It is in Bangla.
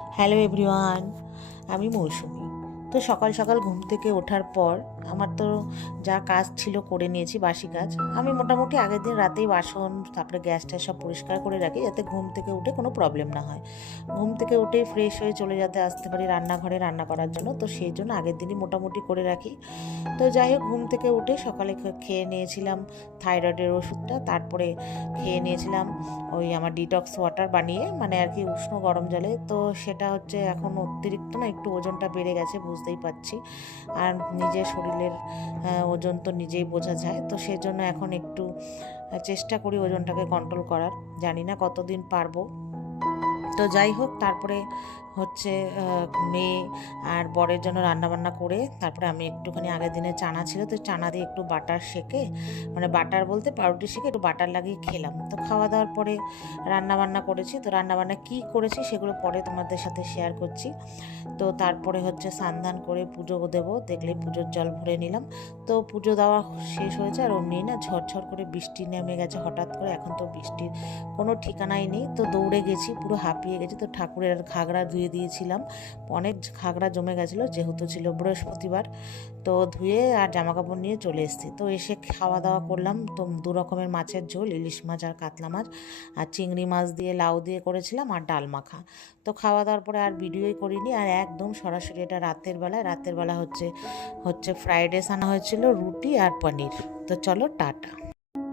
হ্যালো এভরিওয়ান, আমি মৌসুমি। তো সকাল সকাল ঘুম থেকে ওঠার পর আমার তো যা কাজ ছিল করে নিয়েছি, বাসি কাজ। আমি মোটামুটি আগের দিন রাতেই বাসন, তারপরে গ্যাস ট্যাস সব পরিষ্কার করে রাখি, যাতে ঘুম থেকে উঠে কোনো প্রবলেম না হয়। ঘুম থেকে উঠেই ফ্রেশ হয়ে চলে যাতে আসতে পারি রান্নাঘরে রান্না করার জন্য, তো সেই জন্য আগের দিনই মোটামুটি করে রাখি। তো যাই হোক, ঘুম থেকে উঠে সকালে খেয়ে নিয়েছিলাম থাইরয়েডের ওষুধটা, তারপরে খেয়ে নিয়েছিলাম ওই আমার ডিটক্স ওয়াটার বানিয়ে, মানে আর কি উষ্ণ গরম জলে। তো সেটা হচ্ছে এখন অতিরিক্ত না একটু ওজনটা বেড়ে গেছে, বুঝতেই পারছি। আর নিজের শরীরের ওজন তো নিজেই বোঝা যায়, তো সেই জন্য এখন একটু চেষ্টা করি ওজনটাকে কন্ট্রোল করার। জানি না কতদিন পারবো। তো যাই হোক, তারপরে হচ্ছে মেয়ে আর বরের জন্য রান্নাবান্না করে তারপরে আমি একটুখানি আগের দিনে চানা ছিল, তো চানা দিয়ে একটু বাটার সেকে, মানে বাটার বলতে পাউরুটি সেকে একটু বাটার লাগিয়ে খেলাম। তো খাওয়া দাওয়ার পরে রান্নাবান্না করেছি। তো রান্নাবান্না কী করেছি সেগুলো পরে তোমাদের সাথে শেয়ার করছি। তো তারপরে হচ্ছে স্নান করে পুজো দেবো, দেখলে পুজোর জল ভরে নিলাম। তো পুজো দেওয়া শেষ হয়েছে, আর অমনি না ঝরঝর করে বৃষ্টি নেমে গেছে হঠাৎ করে। এখন তো বৃষ্টির কোনো ঠিকানাই নেই, তো দৌড়ে গেছি, পুরো হাঁপিয়ে গেছি। তো ঠাকুরের ঘাগরা ধুয়ে দিয়েছিলাম, অনেক ঘাগরা জমে গেছিলো যেহেতু ছিল বৃহস্পতিবার। তো ধুয়ে আর জামা কাপড় নিয়ে চলে এসেছি। তো এসে খাওয়া দাওয়া করলাম। তো দু রকমের মাছের ঝোল, ইলিশ মাছ আর কাতলা মাছ, আর চিংড়ি মাছ দিয়ে লাউ দিয়ে করেছিলাম, আর ডাল মাখা। তো খাওয়া দাওয়ার পরে আর ভিডিওই করিনি, আর একদম সরাসরি এটা রাতের বেলা হচ্ছে ফ্রাইড রাইস আনা হয়েছিল, রুটি আর পনির। তো চলো টাটা।